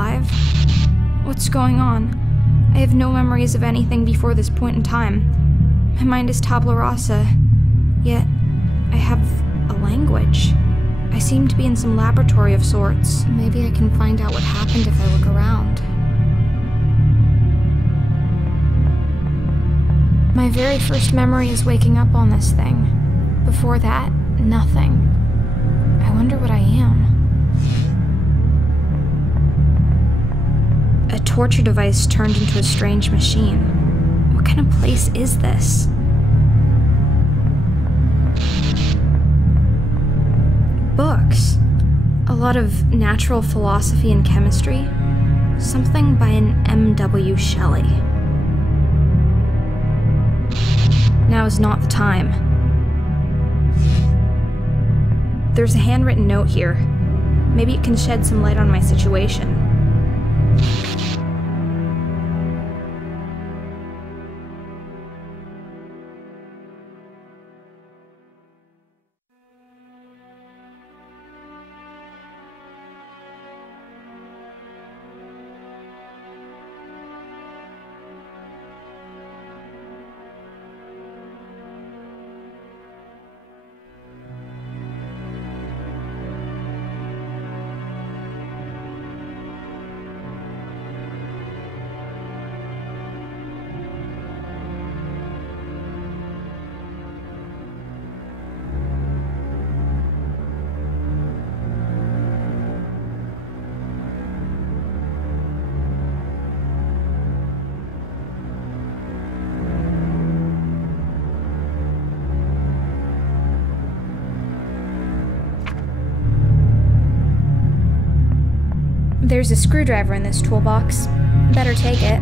alive? What's going on? I have no memories of anything before this point in time. My mind is tabula rasa, yet I have a language. I seem to be in some laboratory of sorts. Maybe I can find out what happened if I look around. My very first memory is waking up on this thing. Before that, nothing. I wonder what I am. A torture device turned into a strange machine. What kind of place is this? Books. A lot of natural philosophy and chemistry. Something by an M.W. Shelley. Now is not the time. There's a handwritten note here. Maybe it can shed some light on my situation. There's a screwdriver in this toolbox. Better take it.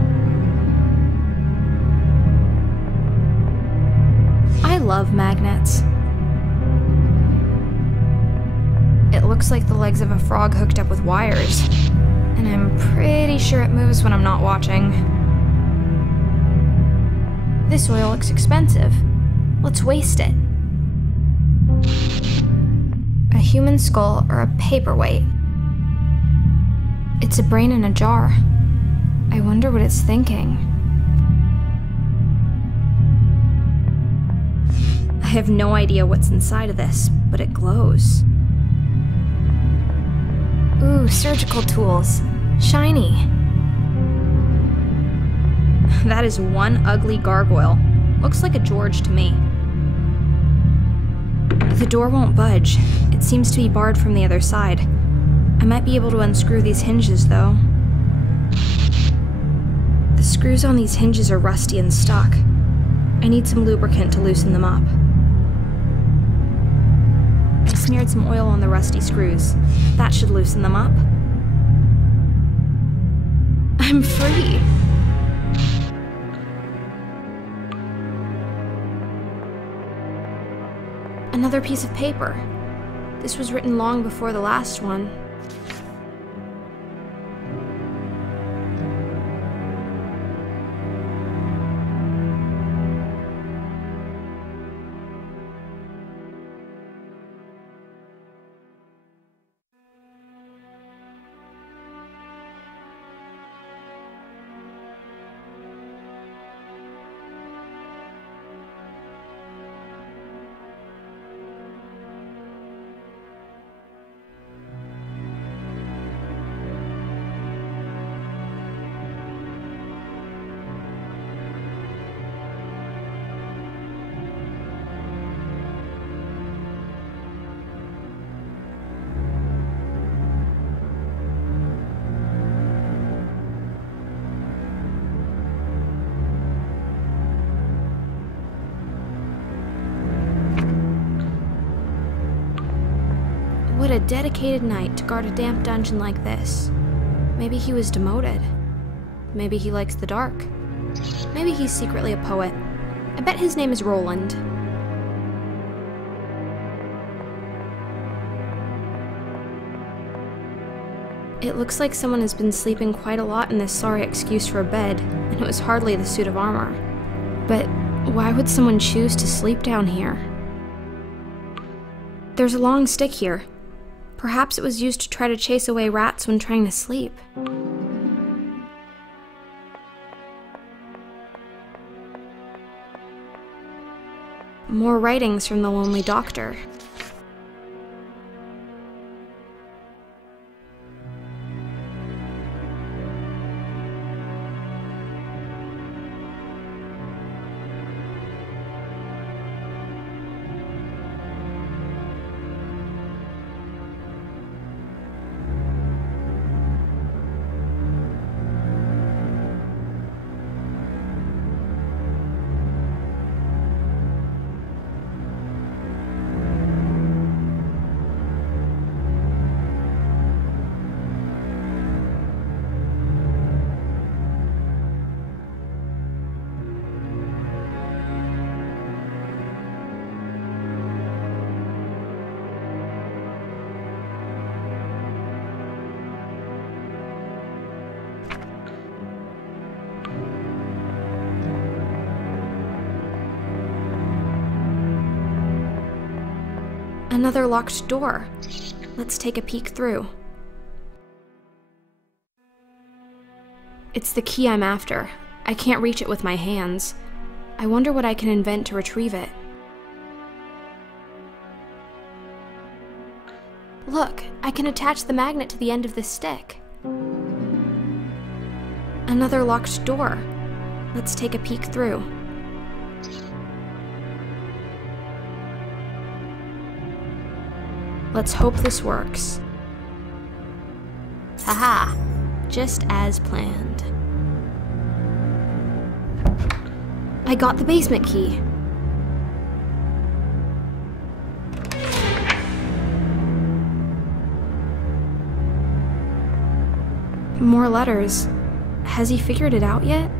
I love magnets. It looks like the legs of a frog hooked up with wires. And I'm pretty sure it moves when I'm not watching. This oil looks expensive. Let's waste it. A human skull or a paperweight. It's a brain in a jar. I wonder what it's thinking. I have no idea what's inside of this, but it glows. Ooh, surgical tools. Shiny. That is one ugly gargoyle. Looks like a George to me. The door won't budge. It seems to be barred from the other side. I might be able to unscrew these hinges, though. The screws on these hinges are rusty and stuck. I need some lubricant to loosen them up. I smeared some oil on the rusty screws. That should loosen them up. I'm free! Another piece of paper. This was written long before the last one. What a dedicated knight to guard a damp dungeon like this. Maybe he was demoted. Maybe he likes the dark. Maybe he's secretly a poet. I bet his name is Roland. It looks like someone has been sleeping quite a lot in this sorry excuse for a bed, and it was hardly the suit of armor. But why would someone choose to sleep down here? There's a long stick here. Perhaps it was used to try to chase away rats when trying to sleep. More writings from the lonely doctor. Another locked door. Let's take a peek through. It's the key I'm after. I can't reach it with my hands. I wonder what I can invent to retrieve it. Look, I can attach the magnet to the end of this stick. Another locked door. Let's take a peek through. Let's hope this works. Haha, just as planned. I got the basement key. More letters. Has he figured it out yet?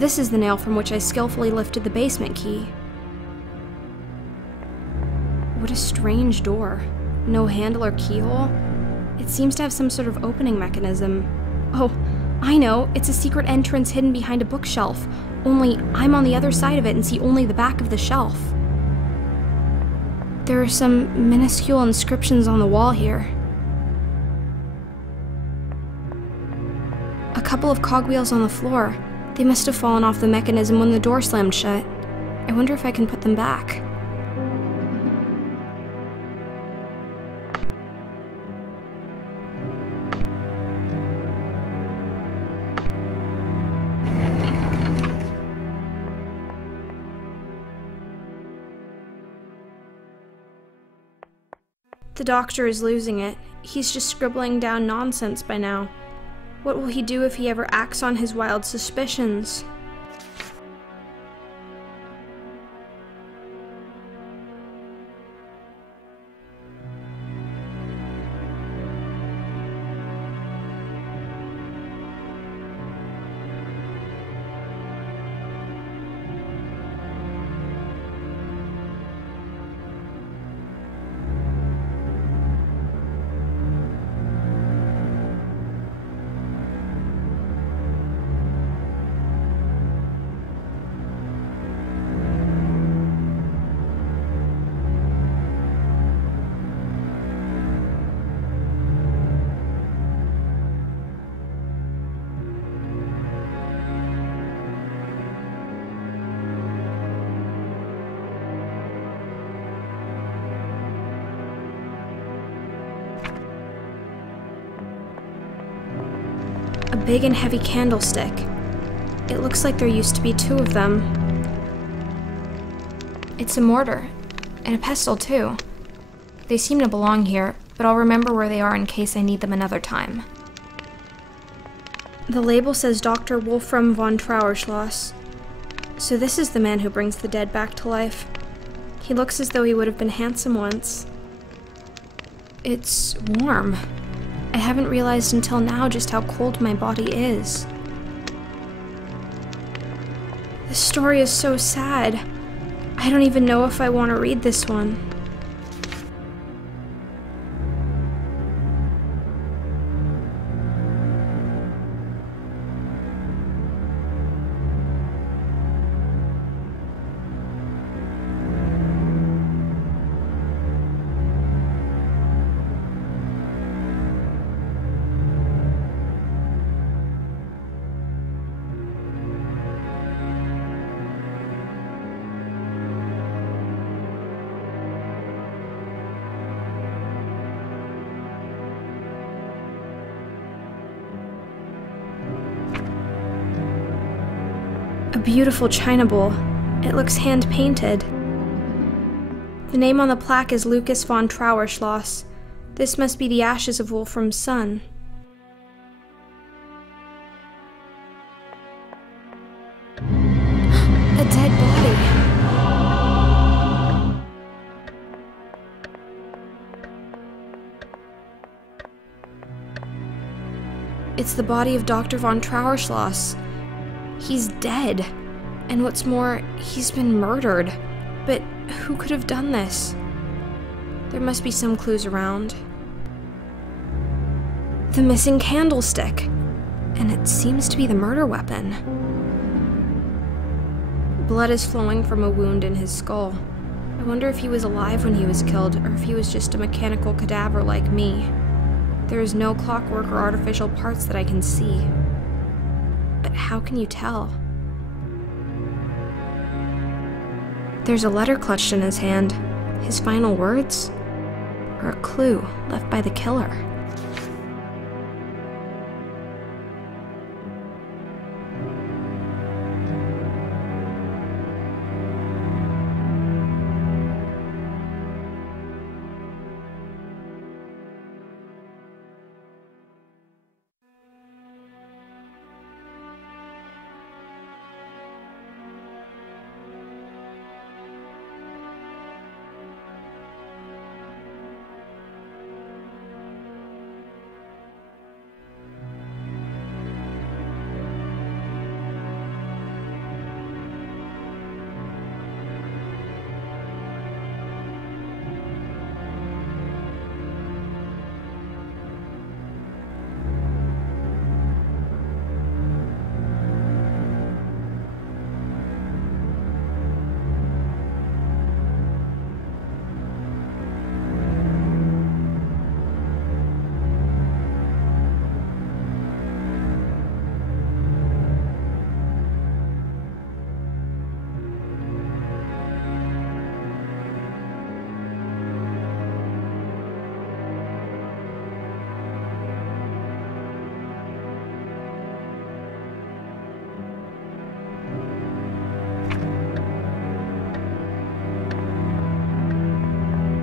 This is the nail from which I skillfully lifted the basement key. What a strange door. No handle or keyhole. It seems to have some sort of opening mechanism. Oh, I know, it's a secret entrance hidden behind a bookshelf. Only I'm on the other side of it and see only the back of the shelf. There are some minuscule inscriptions on the wall here. A couple of cogwheels on the floor. They must have fallen off the mechanism when the door slammed shut. I wonder if I can put them back. The doctor is losing it. He's just scribbling down nonsense by now. What will he do if he ever acts on his wild suspicions? A big and heavy candlestick. It looks like there used to be 2 of them. It's a mortar, and a pestle too. They seem to belong here, but I'll remember where they are in case I need them another time. The label says Dr. Wolfram von Trauerschloss. So this is the man who brings the dead back to life. He looks as though he would have been handsome once. It's warm. I haven't realized until now just how cold my body is. This story is so sad. I don't even know if I want to read this one. A beautiful china bowl. It looks hand-painted. The name on the plaque is Lucas von Trauerschloss. This must be the ashes of Wolfram's son. A dead body. It's the body of Dr. von Trauerschloss. He's dead. And what's more, he's been murdered. But who could have done this? There must be some clues around. The missing candlestick. And it seems to be the murder weapon. Blood is flowing from a wound in his skull. I wonder if he was alive when he was killed, or if he was just a mechanical cadaver like me. There is no clockwork or artificial parts that I can see. But how can you tell? There's a letter clutched in his hand. His final words? Or a clue left by the killer?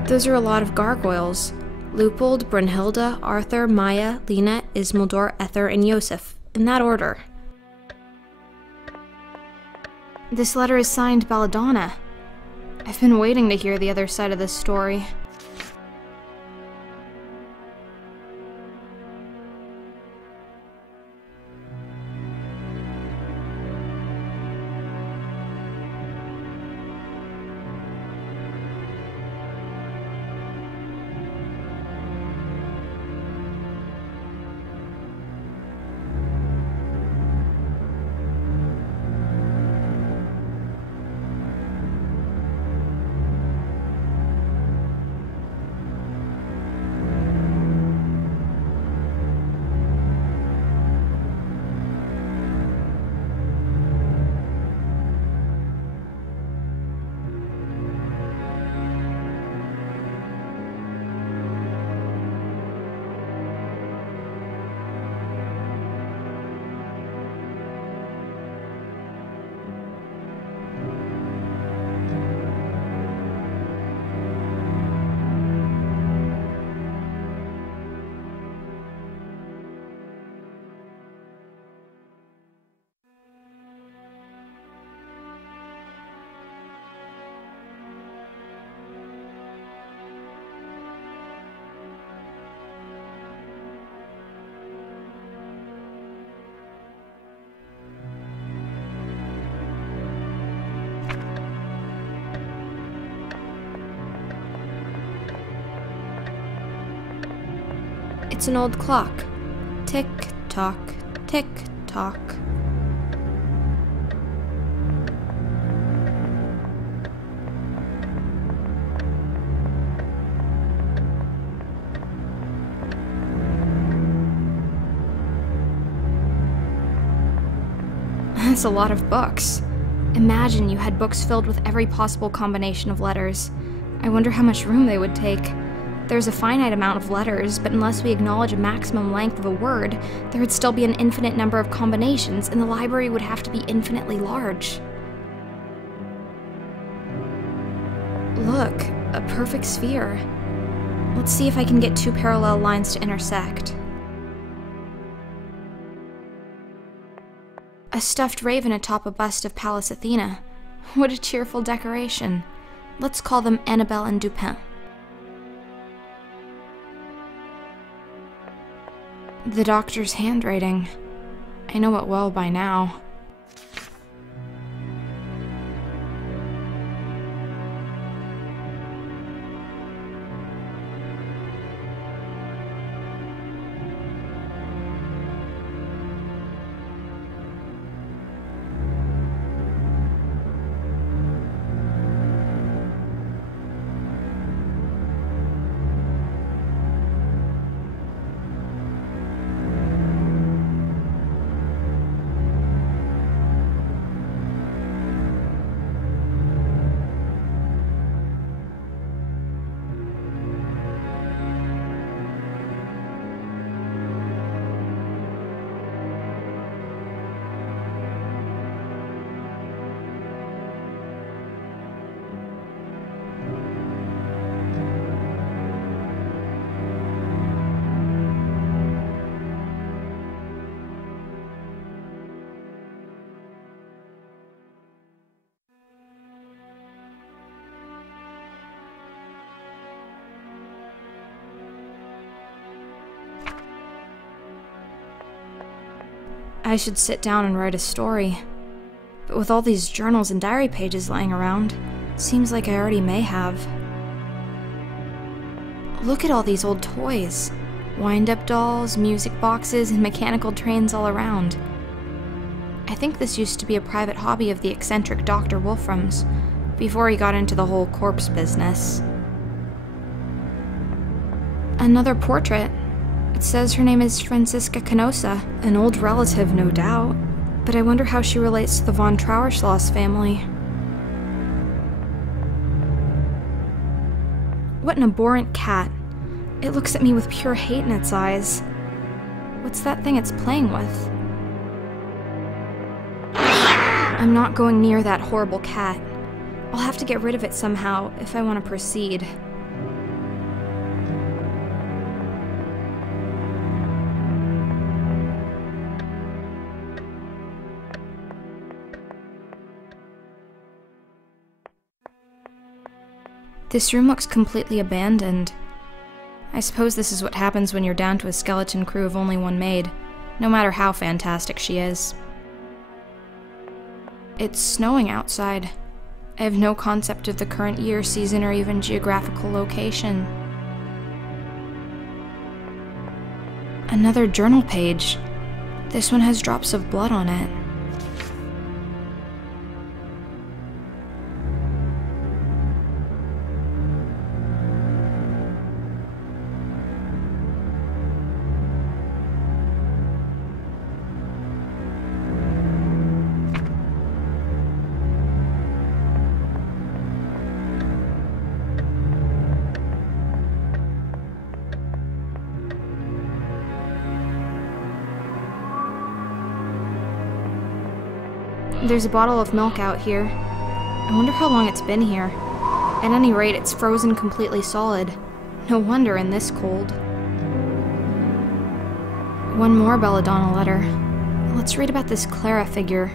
Those are a lot of gargoyles. Leupold, Brunhilde, Arthur, Maya, Lena, Ismildor, Ether, and Yosef, in that order. This letter is signed Belladonna. I've been waiting to hear the other side of this story. It's an old clock. Tick-tock, tick-tock. That's a lot of books. Imagine you had books filled with every possible combination of letters. I wonder how much room they would take. There's a finite amount of letters, but unless we acknowledge a maximum length of a word, there would still be an infinite number of combinations, and the library would have to be infinitely large. Look, a perfect sphere. Let's see if I can get two parallel lines to intersect. A stuffed raven atop a bust of Pallas Athena. What a cheerful decoration. Let's call them Annabelle and Dupin. The doctor's handwriting. I know it well by now. I should sit down and write a story. But with all these journals and diary pages lying around, seems like I already may have. Look at all these old toys. Wind-up dolls, music boxes, and mechanical trains all around. I think this used to be a private hobby of the eccentric Dr. Wolfram's, before he got into the whole corpse business. Another portrait. It says her name is Franziska Canosa, an old relative, no doubt. But I wonder how she relates to the von Trauerschloss family. What an abhorrent cat. It looks at me with pure hate in its eyes. What's that thing it's playing with? I'm not going near that horrible cat. I'll have to get rid of it somehow if I want to proceed. This room looks completely abandoned. I suppose this is what happens when you're down to a skeleton crew of only one maid, no matter how fantastic she is. It's snowing outside. I have no concept of the current year, season, or even geographical location. Another journal page. This one has drops of blood on it. There's a bottle of milk out here. I wonder how long it's been here. At any rate, it's frozen completely solid. No wonder in this cold. One more Belladonna letter. Let's read about this Clara figure.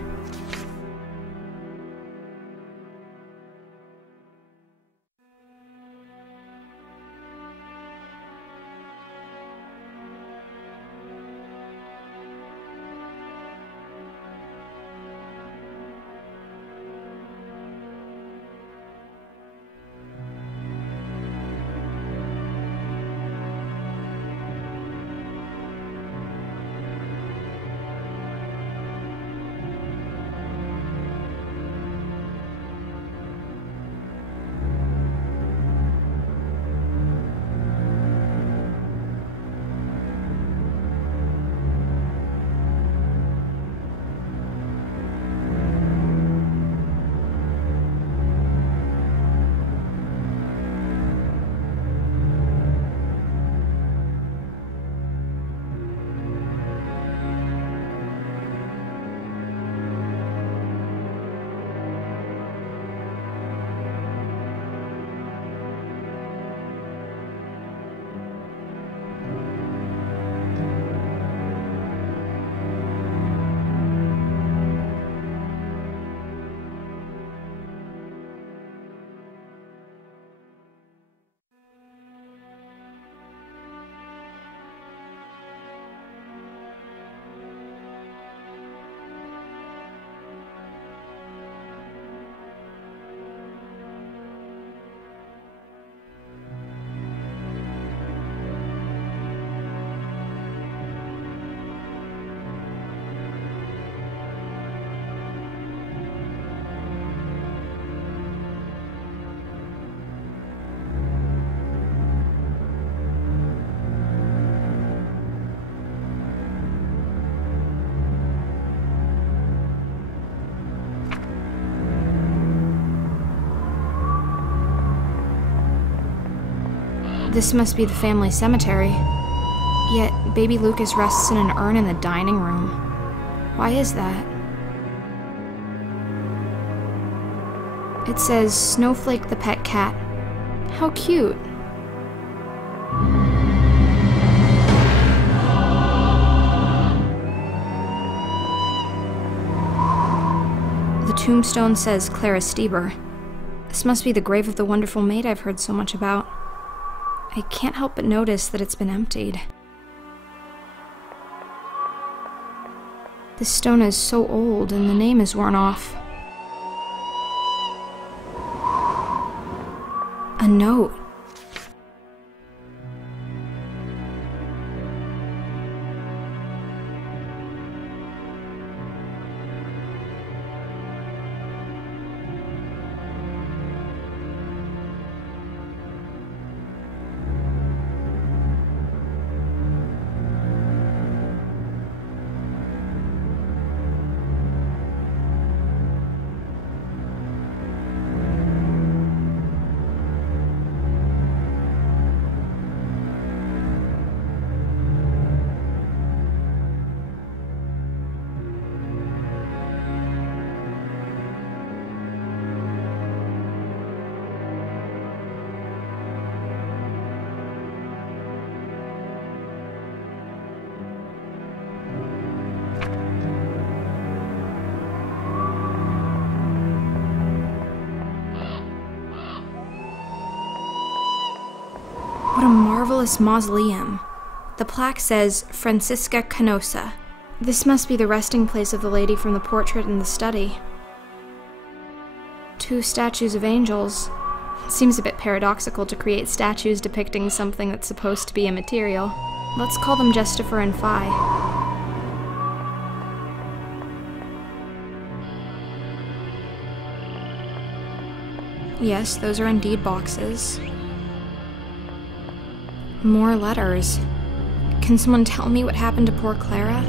This must be the family cemetery. Yet, baby Lucas rests in an urn in the dining room. Why is that? It says, Snowflake the pet cat. How cute. The tombstone says Clara Stieber. This must be the grave of the wonderful maid I've heard so much about. I can't help but notice that it's been emptied. This stone is so old and the name is worn off. A note. What a marvelous mausoleum. The plaque says, Francisca Canosa. This must be the resting place of the lady from the portrait in the study. 2 statues of angels. It seems a bit paradoxical to create statues depicting something that's supposed to be immaterial. Let's call them Justifer and Phi. Yes, those are indeed boxes. More letters. Can someone tell me what happened to poor Clara?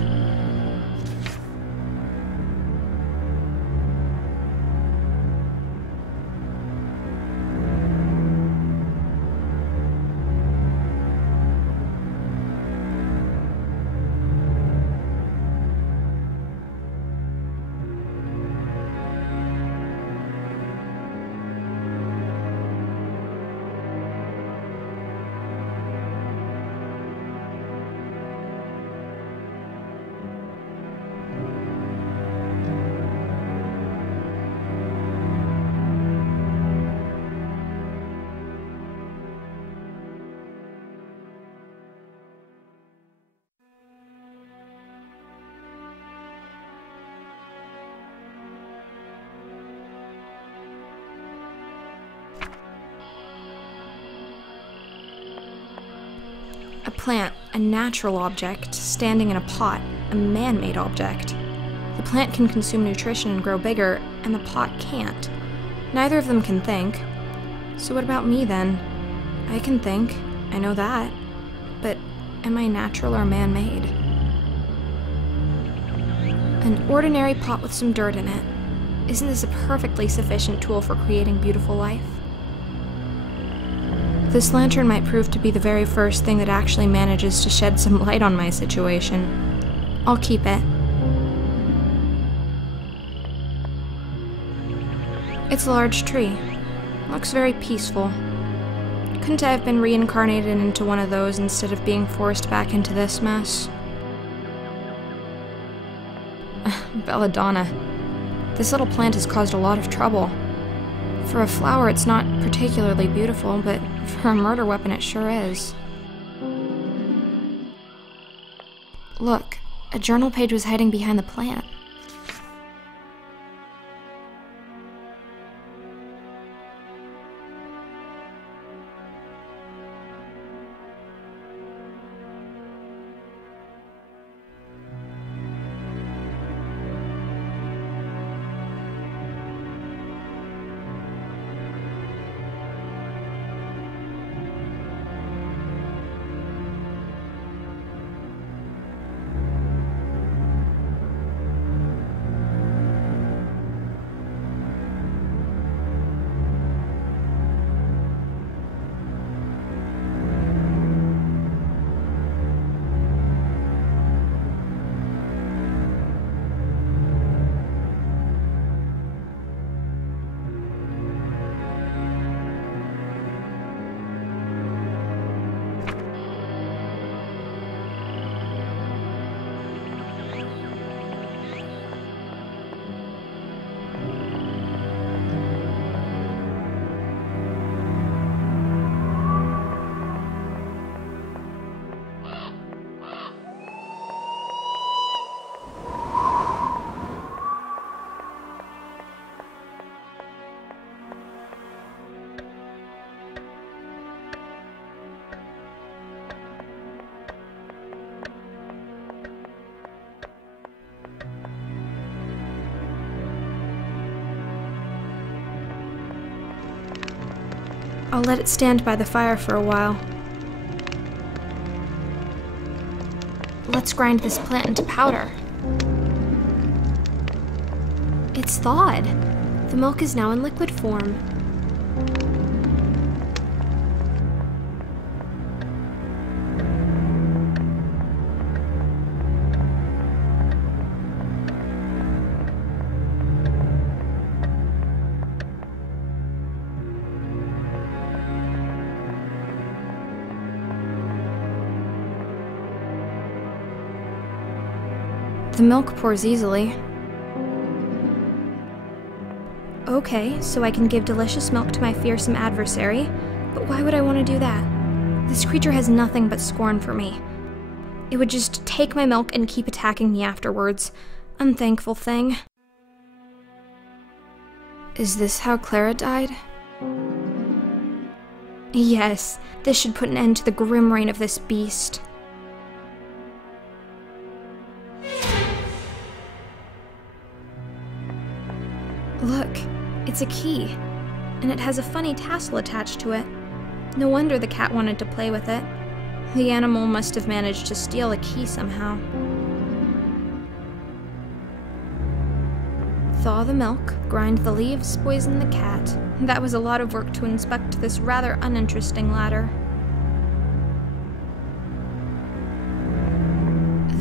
A plant, a natural object, standing in a pot, a man-made object. The plant can consume nutrition and grow bigger, and the pot can't. Neither of them can think. So what about me, then? I can think, I know that. But am I natural or man-made? An ordinary pot with some dirt in it. Isn't this a perfectly sufficient tool for creating beautiful life? This lantern might prove to be the very first thing that actually manages to shed some light on my situation. I'll keep it. It's a large tree. Looks very peaceful. Couldn't I have been reincarnated into one of those instead of being forced back into this mess? Belladonna. This little plant has caused a lot of trouble. For a flower, it's not particularly beautiful, but for a murder weapon, it sure is. Look, a journal page was hiding behind the plant. I'll let it stand by the fire for a while. Let's grind this plant into powder. It's thawed. The milk is now in liquid form. The milk pours easily. Okay, so I can give delicious milk to my fearsome adversary, but why would I want to do that? This creature has nothing but scorn for me. It would just take my milk and keep attacking me afterwards. Unthankful thing. Is this how Clara died? Yes, this should put an end to the grim reign of this beast. Look, it's a key, and it has a funny tassel attached to it. No wonder the cat wanted to play with it. The animal must have managed to steal a key somehow. Thaw the milk, grind the leaves, poison the cat. That was a lot of work to inspect this rather uninteresting ladder.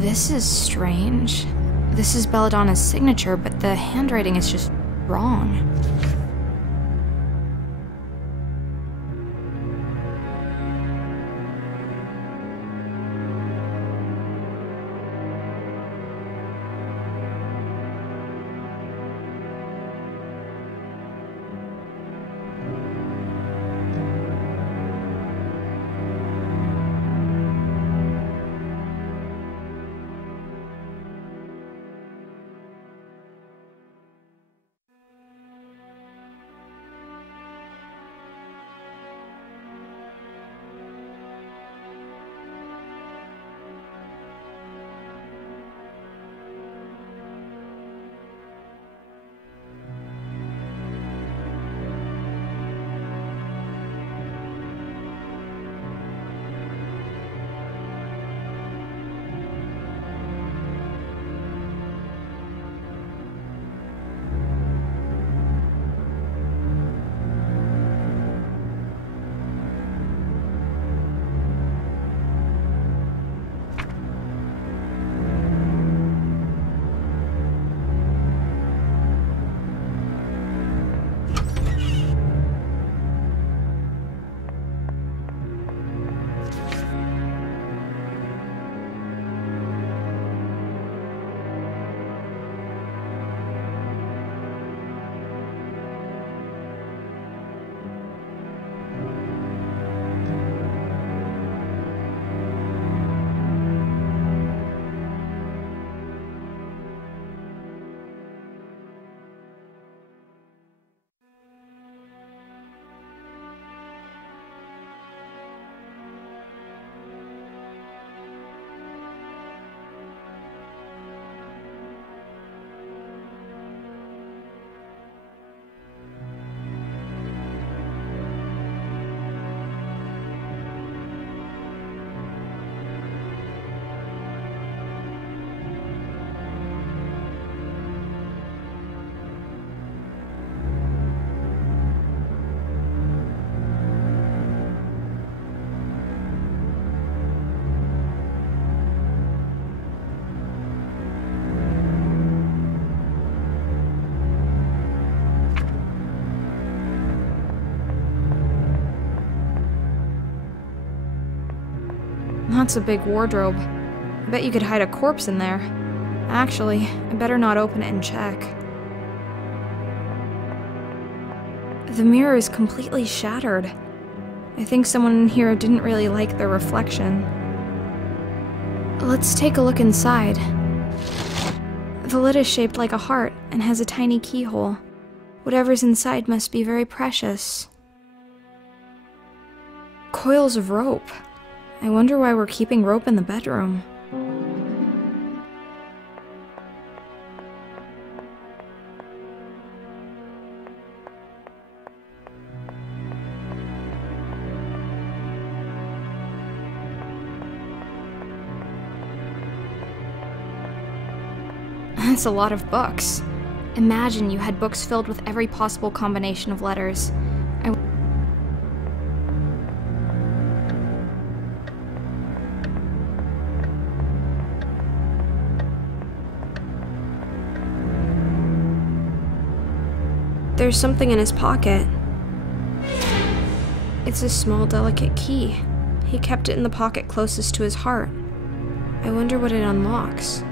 This is strange. This is Belladonna's signature, but the handwriting is just wrong. That's a big wardrobe. I bet you could hide a corpse in there. Actually, I better not open it and check. The mirror is completely shattered. I think someone in here didn't really like their reflection. Let's take a look inside. The lid is shaped like a heart and has a tiny keyhole. Whatever's inside must be very precious. Coils of rope. I wonder why we're keeping rope in the bedroom. That's a lot of books. Imagine you had books filled with every possible combination of letters. There's something in his pocket. It's a small, delicate key. He kept it in the pocket closest to his heart. I wonder what it unlocks.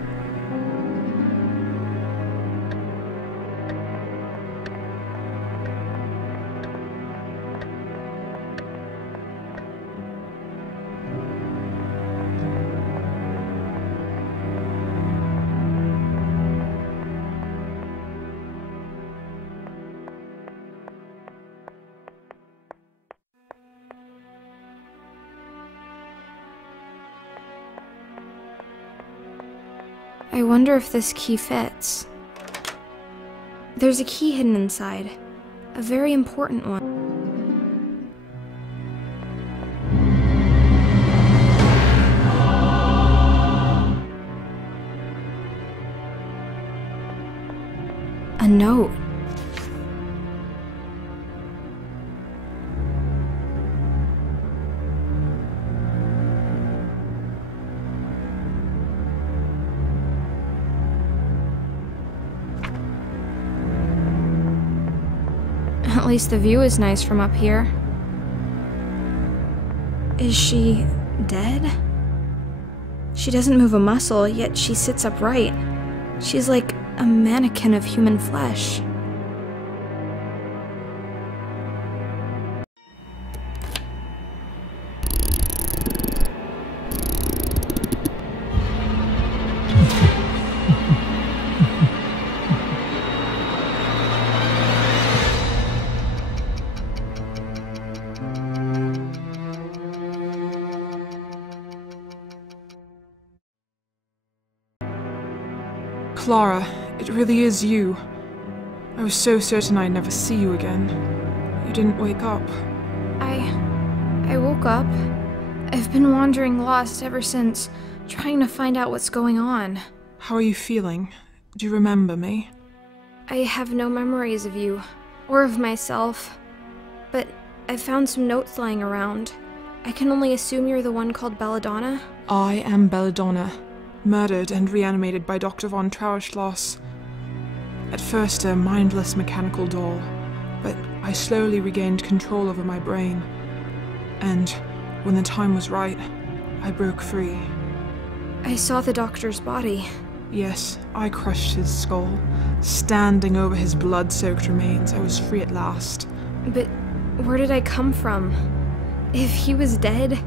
I wonder if this key fits. There's a key hidden inside. A very important one. A note. At least the view is nice from up here. Is she dead? She doesn't move a muscle, yet she sits upright. She's like a mannequin of human flesh. Clara, it really is you. I was so certain I'd never see you again. You didn't wake up. I woke up. I've been wandering lost ever since, trying to find out what's going on. How are you feeling? Do you remember me? I have no memories of you, or of myself. But I found some notes lying around. I can only assume you're the one called Belladonna? I am Belladonna, murdered and reanimated by Dr. von Trauerschloss. At first a mindless mechanical doll, but I slowly regained control over my brain. And when the time was right, I broke free. I saw the doctor's body. Yes, I crushed his skull. Standing over his blood-soaked remains, I was free at last. But where did I come from? If he was dead,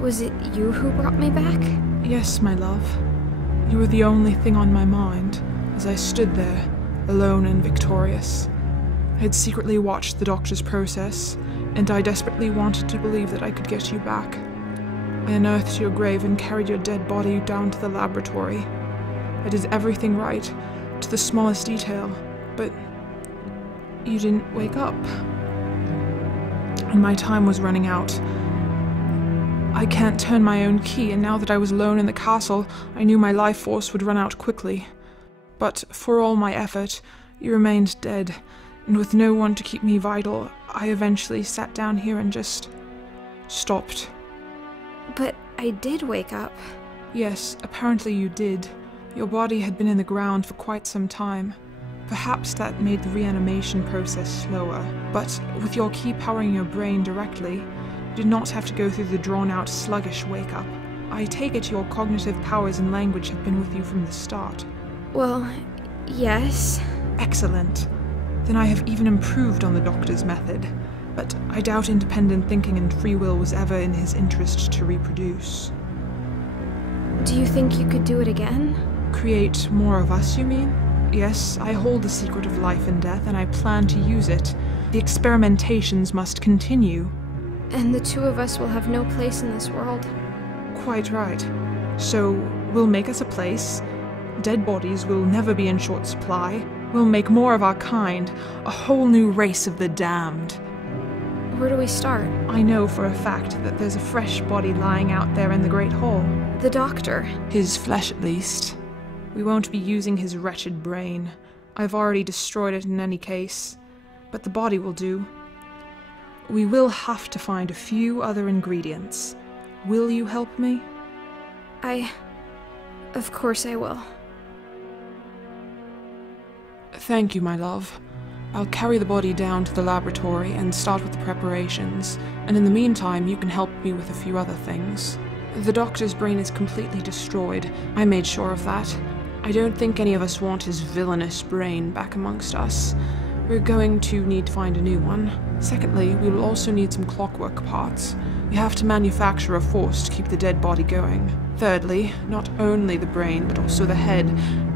was it you who brought me back? Yes, my love. You were the only thing on my mind as I stood there, alone and victorious. I had secretly watched the doctor's process, and I desperately wanted to believe that I could get you back. I unearthed your grave and carried your dead body down to the laboratory. I did everything right, to the smallest detail, but you didn't wake up. And my time was running out. I can't turn my own key, and now that I was alone in the castle, I knew my life force would run out quickly. But for all my effort, you remained dead, and with no one to keep me vital, I eventually sat down here and just stopped. But I did wake up. Yes, apparently you did. Your body had been in the ground for quite some time. Perhaps that made the reanimation process slower, but with your key powering your brain directly, you did not have to go through the drawn-out, sluggish wake-up. I take it your cognitive powers and language have been with you from the start. Well, yes. Excellent. Then I have even improved on the doctor's method, but I doubt independent thinking and free will was ever in his interest to reproduce. Do you think you could do it again? Create more of us, you mean? Yes, I hold the secret of life and death, and I plan to use it. The experimentations must continue. And the two of us will have no place in this world. Quite right. So, we'll make us a place. Dead bodies will never be in short supply. We'll make more of our kind, a whole new race of the damned. Where do we start? I know for a fact that there's a fresh body lying out there in the Great Hall. The doctor. His flesh, at least. We won't be using his wretched brain. I've already destroyed it in any case. But the body will do. We will have to find a few other ingredients. Will you help me? Of course I will. Thank you, my love. I'll carry the body down to the laboratory and start with the preparations, and in the meantime you can help me with a few other things. The doctor's brain is completely destroyed. I made sure of that. I don't think any of us want his villainous brain back amongst us. We're going to need to find a new one. Secondly, we will also need some clockwork parts. We have to manufacture a force to keep the dead body going. Thirdly, not only the brain, but also the head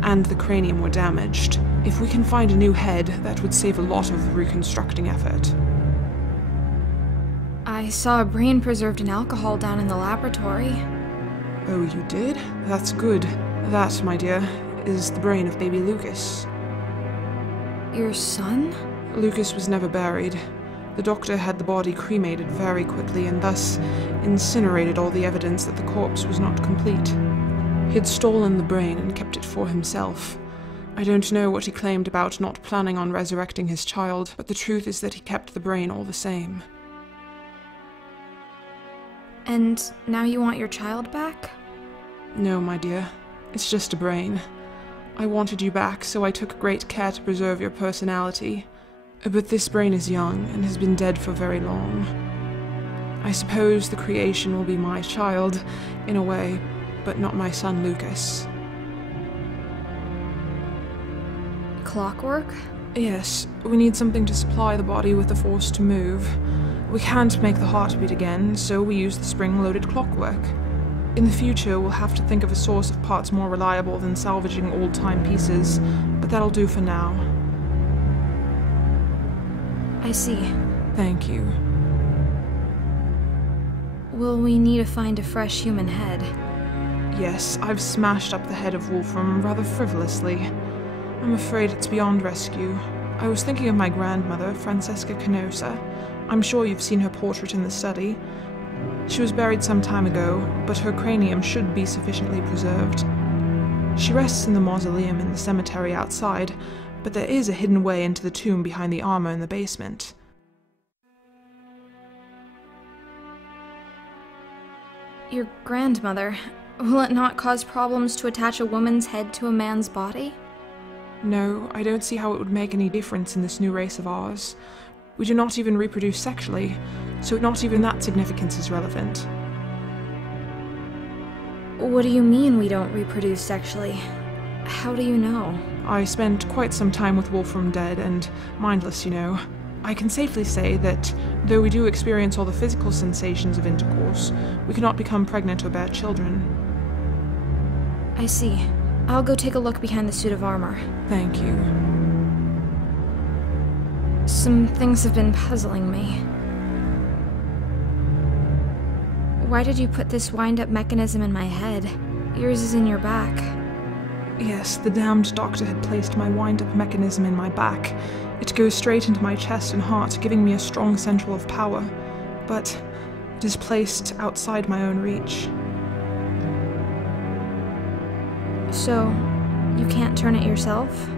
and the cranium were damaged. If we can find a new head, that would save a lot of reconstructing effort. I saw a brain preserved in alcohol down in the laboratory. Oh, you did? That's good. That, my dear, is the brain of baby Lucas. Your son? Lucas was never buried. The doctor had the body cremated very quickly and thus incinerated all the evidence that the corpse was not complete. He had stolen the brain and kept it for himself. I don't know what he claimed about not planning on resurrecting his child, but the truth is that he kept the brain all the same. And now you want your child back? No, my dear. It's just a brain. I wanted you back, so I took great care to preserve your personality. But this brain is young and has been dead for very long. I suppose the creation will be my child, in a way, but not my son Lucas. Clockwork? Yes, we need something to supply the body with the force to move. We can't make the heart beat again, so we use the spring-loaded clockwork. In the future, we'll have to think of a source of parts more reliable than salvaging old-time pieces, but that'll do for now. I see. Thank you. Will we need to find a fresh human head? Yes, I've smashed up the head of Wolfram rather frivolously. I'm afraid it's beyond rescue. I was thinking of my grandmother, Francesca Canosa. I'm sure you've seen her portrait in the study. She was buried some time ago, but her cranium should be sufficiently preserved. She rests in the mausoleum in the cemetery outside, but there is a hidden way into the tomb behind the armor in the basement. Your grandmother. Will it not cause problems to attach a woman's head to a man's body? No, I don't see how it would make any difference in this new race of ours. We do not even reproduce sexually, so not even that significance is relevant. What do you mean we don't reproduce sexually? How do you know? I spent quite some time with Wolfram dead and mindless, you know. I can safely say that, though we do experience all the physical sensations of intercourse, we cannot become pregnant or bear children. I see. I'll go take a look behind the suit of armor. Thank you. Some things have been puzzling me. Why did you put this wind-up mechanism in my head? Yours is in your back. Yes, the damned doctor had placed my wind-up mechanism in my back. It goes straight into my chest and heart, giving me a strong central of power. But it is placed outside my own reach. So, you can't turn it yourself?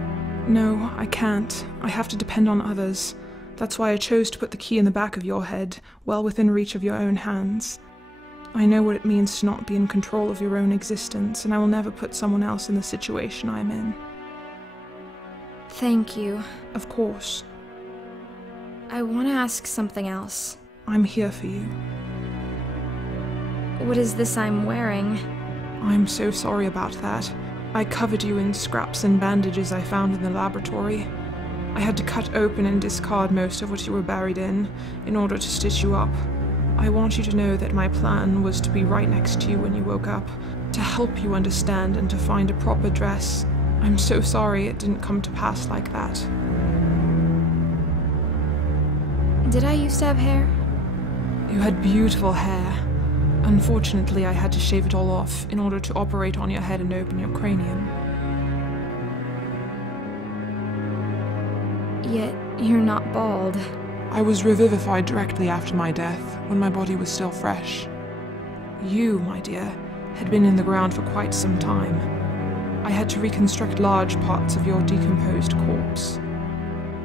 No, I can't. I have to depend on others. That's why I chose to put the key in the back of your head, well within reach of your own hands. I know what it means to not be in control of your own existence, and I will never put someone else in the situation I'm in. Thank you. Of course. I want to ask something else. I'm here for you. What is this I'm wearing? I'm so sorry about that. I covered you in scraps and bandages I found in the laboratory. I had to cut open and discard most of what you were buried in order to stitch you up. I want you to know that my plan was to be right next to you when you woke up, to help you understand and to find a proper dress. I'm so sorry it didn't come to pass like that. Did I used to have hair? You had beautiful hair. Unfortunately, I had to shave it all off in order to operate on your head and open your cranium. Yet, you're not bald. I was revivified directly after my death, when my body was still fresh. You, my dear, had been in the ground for quite some time. I had to reconstruct large parts of your decomposed corpse.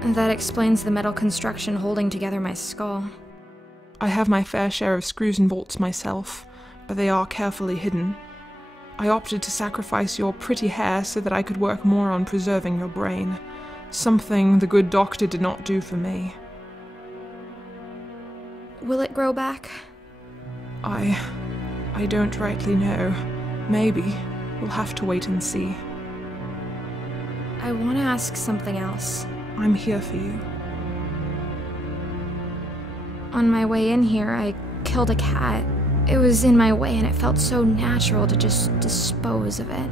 That explains the metal construction holding together my skull. I have my fair share of screws and bolts myself, but they are carefully hidden. I opted to sacrifice your pretty hair so that I could work more on preserving your brain, something the good doctor did not do for me. Will it grow back? I don't rightly know. Maybe. We'll have to wait and see. I want to ask something else. I'm here for you. On my way in here, I killed a cat. It was in my way and it felt so natural to just dispose of it.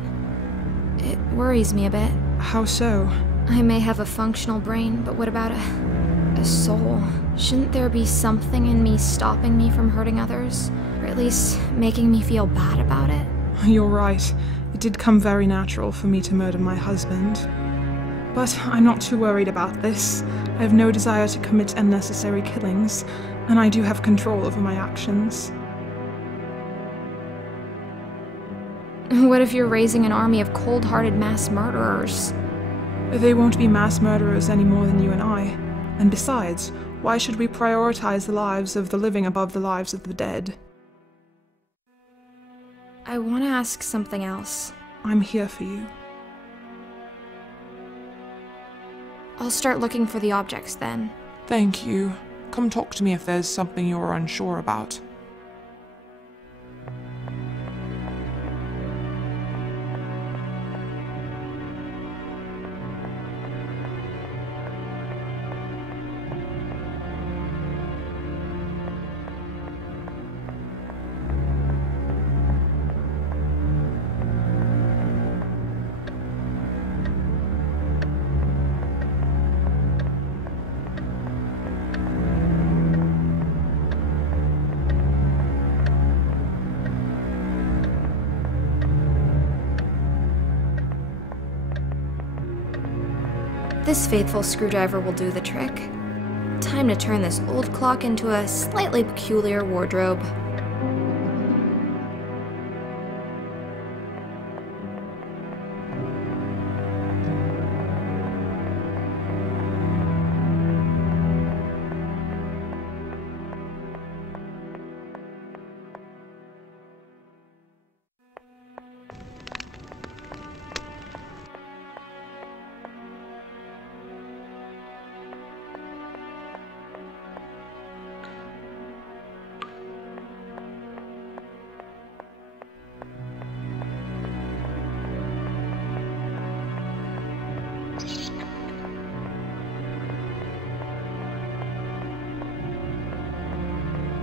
It worries me a bit. How so? I may have a functional brain, but what about a soul? Shouldn't there be something in me stopping me from hurting others? Or at least making me feel bad about it? You're right. It did come very natural for me to murder my husband. But I'm not too worried about this. I have no desire to commit unnecessary killings, and I do have control over my actions. What if you're raising an army of cold-hearted mass murderers? They won't be mass murderers any more than you and I. And besides, why should we prioritize the lives of the living above the lives of the dead? I want to ask something else. I'm here for you. I'll start looking for the objects then. Thank you. Come talk to me if there's something you're unsure about. This faithful screwdriver will do the trick. Time to turn this old clock into a slightly peculiar wardrobe.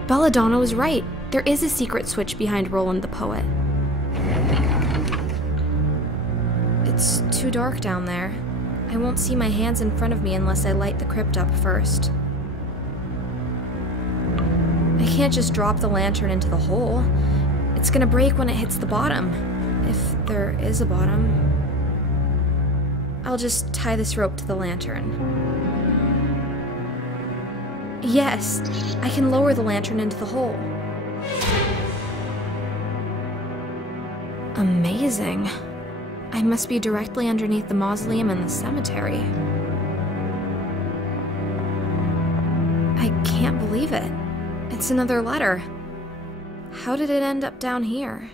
Belladonna was right. There is a secret switch behind Roland the Poet. It's too dark down there. I won't see my hands in front of me unless I light the crypt up first. I can't just drop the lantern into the hole. It's gonna break when it hits the bottom. If there is a bottom. I'll just tie this rope to the lantern. Yes, I can lower the lantern into the hole. Amazing. I must be directly underneath the mausoleum in the cemetery. I can't believe it. It's another letter. How did it end up down here?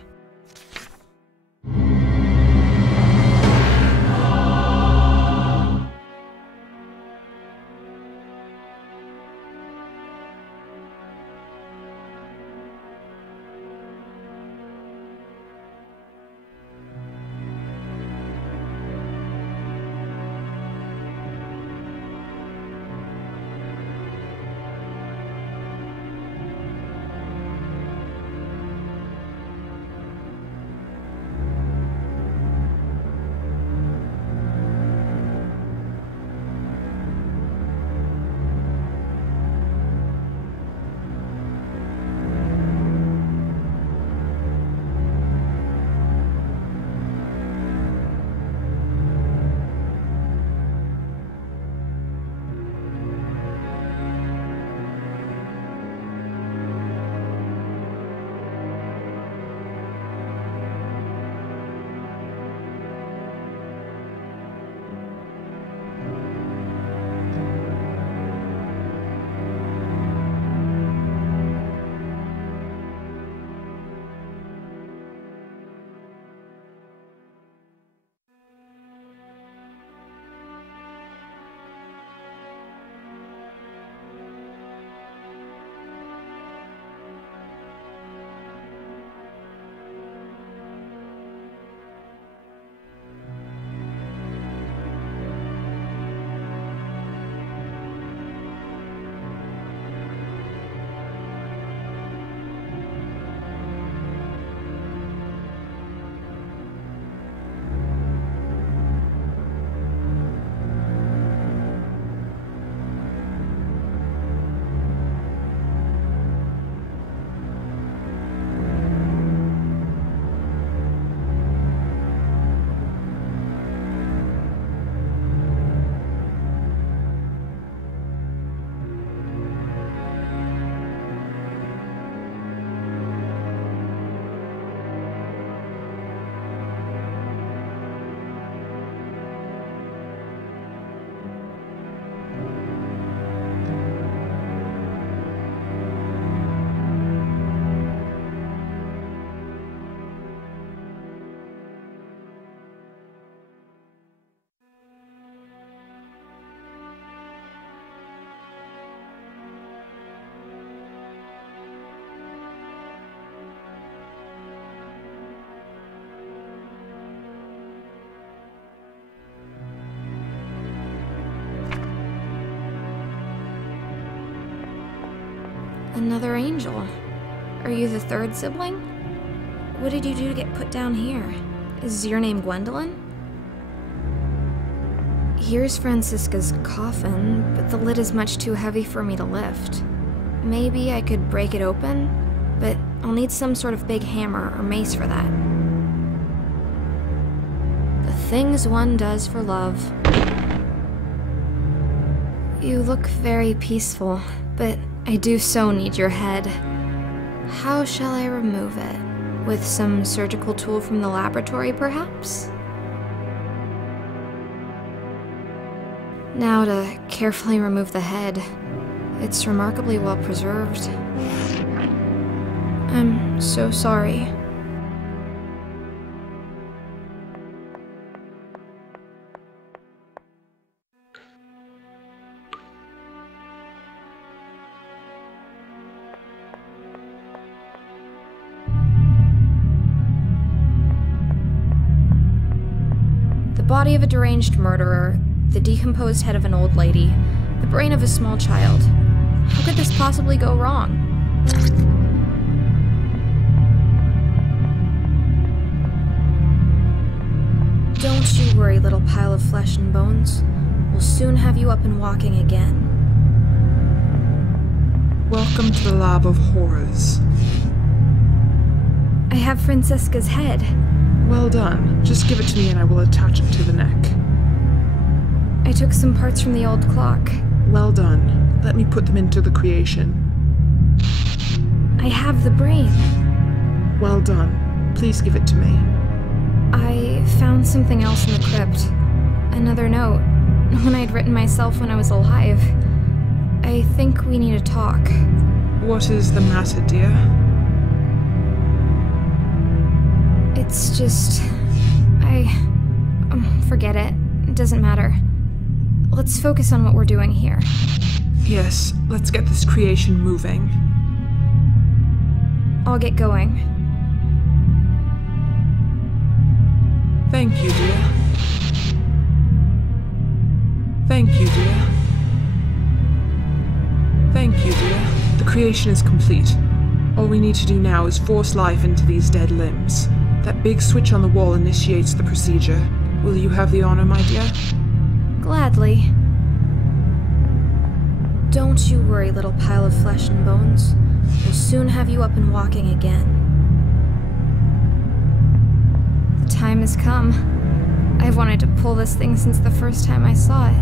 Another angel. Are you the third sibling? What did you do to get put down here? Is your name Gwendolyn? Here's Francisca's coffin, but the lid is much too heavy for me to lift. Maybe I could break it open, but I'll need some sort of big hammer or mace for that. The things one does for love. You look very peaceful, but I do so need your head. How shall I remove it? With some surgical tool from the laboratory, perhaps? Now to carefully remove the head. It's remarkably well preserved. I'm so sorry. The body of a deranged murderer, the decomposed head of an old lady, the brain of a small child. How could this possibly go wrong? Don't you worry, little pile of flesh and bones. We'll soon have you up and walking again. Welcome to the Lab of Horrors. I have Francisca's head. Well done. Just give it to me and I will attach it to the neck. I took some parts from the old clock. Well done. Let me put them into the creation. I have the brain. Well done. Please give it to me. I found something else in the crypt. Another note. One I'd written myself when I was alive. I think we need to talk. What is the matter, dear? It's just... forget it. It doesn't matter. Let's focus on what we're doing here. Yes, let's get this creation moving. I'll get going. Thank you, dear. Thank you, dear. Thank you, dear. The creation is complete. All we need to do now is force life into these dead limbs. That big switch on the wall initiates the procedure. Will you have the honor, my dear? Gladly. Don't you worry, little pile of flesh and bones. We'll soon have you up and walking again. The time has come. I've wanted to pull this thing since the first time I saw it.